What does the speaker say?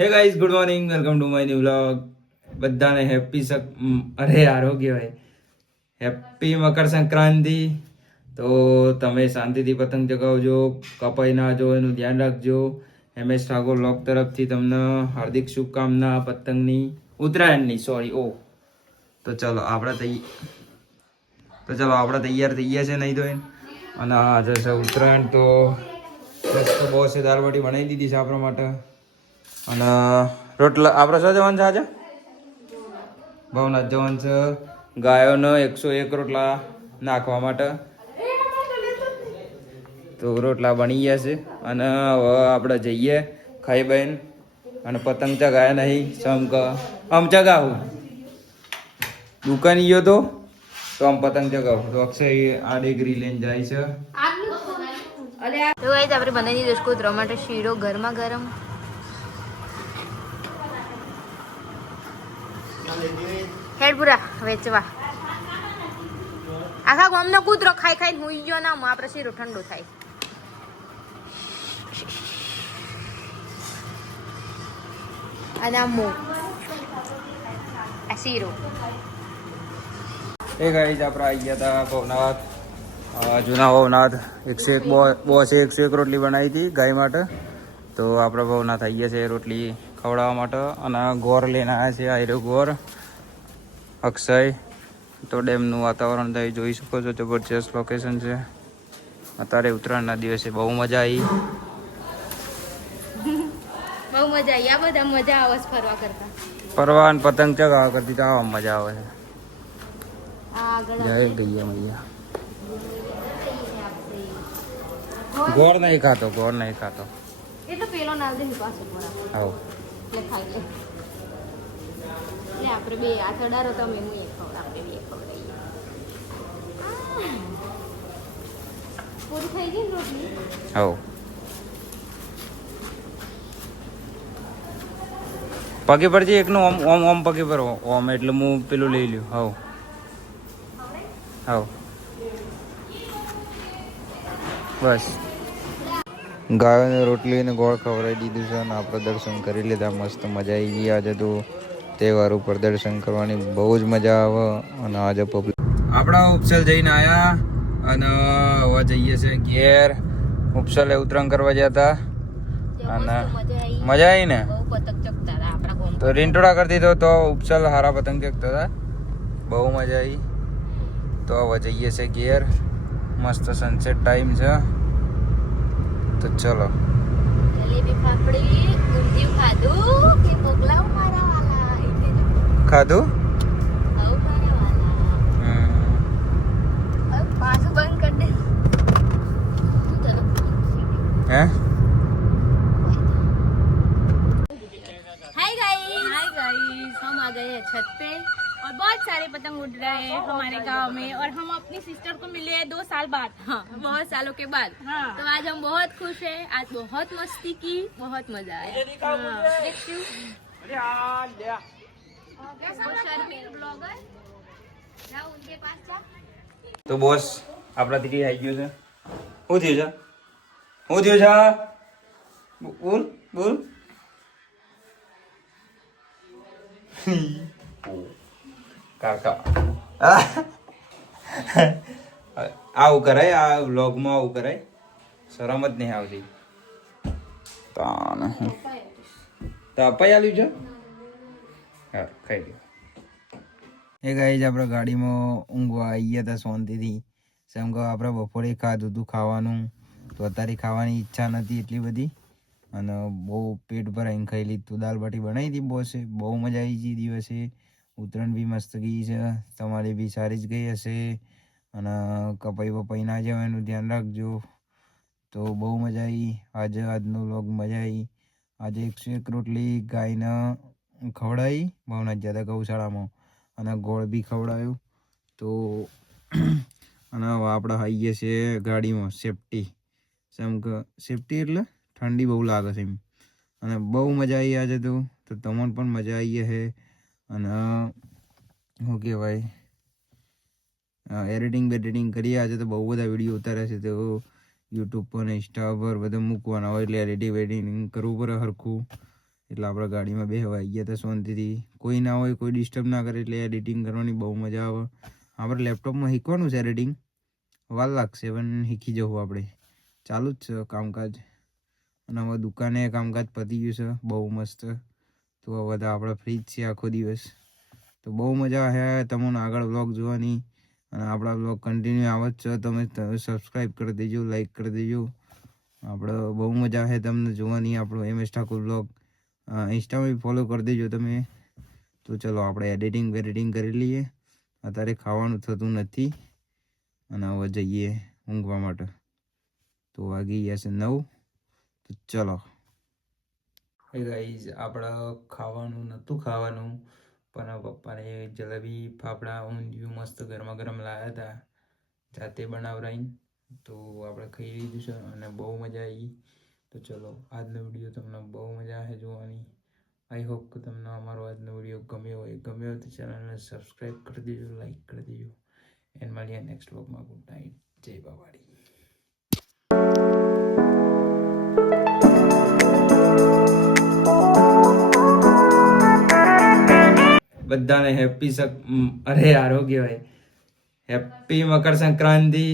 Hey guys, good morning, welcome to my new vlog. બધાને happy આરોગ્ય હોય, happy Makar Sankranti. તો તમે શાંતિથી પતંગ ચગાવજો, કપાઈ ના જો એનું ધ્યાન રાખજો. MS ઠાકોર વ્લોગ તરફથી તમને હાર્દિક શુભકામના પતંગની, ઉત્તરાયણની, સોરી. તો ચલો આપણે તૈયાર થઈ ગયા છે નહીં તો અને આજે છે ઉત્તરાયણ. તો બોસે દાળ બાટી બનાવી દીધી છે આપણા માટે. અને રોટલા આપણે શું જવાનું છે આજે? ભવનાથ જવાનું છે ગાયોનો 101 રોટલા નાખવા માટે. તો રોટલા બની ગયા છે અને હવે આપણે જઈએ ખાઈ બહેન. અને પતંગ ચગાયા નહીં આમ ચગાવું દુકાન ગયો તો આમ પતંગ ચગાવું તો અક્ષય આ ડિગ્રી લઈને જાય છે. તો ગાઈસ આપણે બનાવી દીધો છે કૂતરો માટે શીરો ગરમા ગરમ. હેડપુરા વેચવા આખા ગામનો કૂતરો ખાઈ ખાઈને હુઈ ગયો ના આપણે શીરો ઠંડો થાય. અને આ શીરો એ ગાઈસ આપણે આવી ગયા હતા ભવનાથ, જૂના ભવનાથ. 101 બોસે 101 રોટલી બનાવી હતી ગાય માટે. તો આપણે ભવનાથ આવી ગયા છે રોટલી ખવડાવવા માટે. અને ગોર લઈને આવ્યા છે આયરો ગોર અક્ષય. તો ડેમનું વાતાવરણ તમે જોઈ શકો છો, જબરજસ્ત લોકેશન છે. અત્યારે ઉત્તરાયણના દિવસે બહુ મજા આવી. બહુ મજા આવી. આ બધા મજા આવે ફરવા કરતા, ફરવા અને પતંગ ચગાવવા કરતી તો આવા મજા આવે છે. જય ગૈયા મૈયા. ગોળ નહીં ખાતો, ગોળ નહીં ખાતો. એ તો પેલો નાલ દે પાછો બરાબર. આવો લે ખાઈ લે. લે આપણે બે આ ચડારો તમે હું એક ખવડ આપણે બે ખવડાવીએ. પૂરી થઈ ગઈ રોટલી? આવો પગે પરથી એકનું ઓમ ઓમ ઓમ પગે પર ઓમ એટલે હું પેલું લઈ લ્યું. હાવ હાવ બસ ગાયોને રોટલી અને ગોળ ખવડાવી દીધું છે અને આપણે દર્શન કરી લીધા. મસ્ત મજા આવી ગઈ. આજે તો તહેવાર ઉપર દર્શન કરવાની બહુ જ મજા આવે. અને આજે પબ્લિક આપણા ઉપસલ જઈને આવ્યા અને હવે જઈએ છે ઘેર. ઉપસલે ઉત્તરાયણ કરવા ગયા હતા અને મજા આવી ને. તો રીંટોડા કરી દીધો તો ઉપસલ હારા પતંગ ચગતા હતા, બહુ મજા આવી. તો હવે જઈએ છે ઘેર. મસ્ત સનસેટ ટાઈમ છે. તો ચલો જલેબી ફાફડી ઊંધિયું ખાધું કે મોકલાવ મારા વાલા ખાધું. આવ મારા વાલા પાછું બંધ कर दे. हैं हाय गाइस हम आ गए हैं छत पे और बहुत सारे पतंग उड़ रहे हैं हमारे गांव में और हम अपनी सिस्टर को मिले हैं 2 साल बाद. हाँ, बहुत सालों के बाद. हाँ. तो आज हम बहुत खुश हैं. आज बहुत मस्ती की, बहुत मजा आया. ब्लॉगर जाओ उनके पास जा. તો બોસ આપણા દીદી આવી ગયો છે. શું થયું છે? શું થયું છે? બોલ બોલ. કાકા આવું કરાય, આ વ્લોગમાં આવું કરાય? શરમ જ નહીં આવતી. તો અપાઈ આવ્યું છે. હા, ખાઈ ગયો. એ ગાઈઝ આપણે ગાડીમાં ઊંઘવા આવી ગયા હતા શાંતિથી. જેમ કે આપણે બપોરે ખાધું હતું ખાવાનું, તો અત્યારે ખાવાની ઈચ્છા નથી એટલી બધી. અને બહુ પેટ ભરાઈને ખાઈ લીધું. દાળ બાટી બનાવી હતી બોસે, બહુ મજા આવી ગઈ દિવસે. ઉત્તરાયણ બી મસ્ત ગઈ છે, તમારી બી સારી જ ગઈ હશે. અને કપાઈ બપાઈ ના જવાય એનું ધ્યાન રાખજો. તો બહુ મજા આવી આજનો વ્લોગ, મજા આવી. આજે 101 રોટલી ગાયને ખવડાવી ભવનાથ જ્યાં ગૌશાળામાં, અને ગોળ બી ખવડાવ્યું. તો અને હવે આપણે આવીએ છીએ ગાડીમાં સેફટી. જેમ કે સેફટી એટલે ઠંડી બહુ લાગે છે એમ. અને બહુ મજા આવી આજે તો તમને પણ મજા આવી હશે. અને શું કહેવાય, એડિટિંગ કરીએ આજે તો બહુ બધા વિડીયો ઉતાર્યા છે. તો યુટ્યુબ પર ને ઇન્સ્ટા પર બધે મૂકવાના હોય એટલે એડિટિંગ કરવું પડે સરખું. એટલે આપણે ગાડીમાં બેસવા આવી ગયા હતા શાંતિથી. કોઈ ના હોય, કોઈ ડિસ્ટર્બ ના કરે, એટલે એડિટિંગ કરવાની બહુ મજા આવે. આપણે લેપટોપમાં શીખવાનું છે એડિટિંગ, વાર લાગશે પણ શીખી જવું આપણે. ચાલુ જ છે કામકાજ, અને હવે દુકાને કામકાજ પતી ગયું છે બહુ મસ્ત. તો હવે તો આપણે ફ્રી જ છીએ આખો દિવસ. તો બહુ મજા આવે તમને આગળ વ્લોગ જોવાની, અને આપણા વ્લોગ કન્ટિન્યુ આવે જ છે. તમે સબસ્ક્રાઈબ કરી દેજો, લાઈક કરી દેજો. આપણે બહુ મજા આવે તમને જોવાની. આપણો MS ઠાકોર વ્લોગ ઇન્સ્ટામાં બી ફોલો કરી દેજો તમે. તો ચલો આપણે એડિટિંગ કરી લઈએ. અત્યારે ખાવાનું થતું નથી, અને હવે જઈએ ઊંઘવા માટે. તો વાગી ગયા છે 9. તો ચલો. હે ગાઈઝ, આપણે ખાવાનું નહોતું ખાવાનું, પણ પપ્પાને જલેબી ફાફડા ઊંધિયું મસ્ત ગરમા ગરમ લાવ્યા હતા, જાતે બનાવરાઈને. તો આપણે ખાઈ લીધું છે અને બહુ મજા આવી. તો ચલો, આજનો વિડીયો તમને બહુ મજા આવે જોવાની. આઈ હોપ કે તમને અમારો આજનો વિડીયો ગમ્યો હોય. ગમ્યો હોય તો ચેનલને સબસ્ક્રાઈબ કરી દેજો, લાઈક કરી દેજો. એન્ડ મળીએ નેક્સ્ટ વ્લોગમાં. ગુડ નાઇટ, જય બાવાડી. બધાને હેપી આરોગ્ય હોય, હેપી મકર સંક્રાંતિ.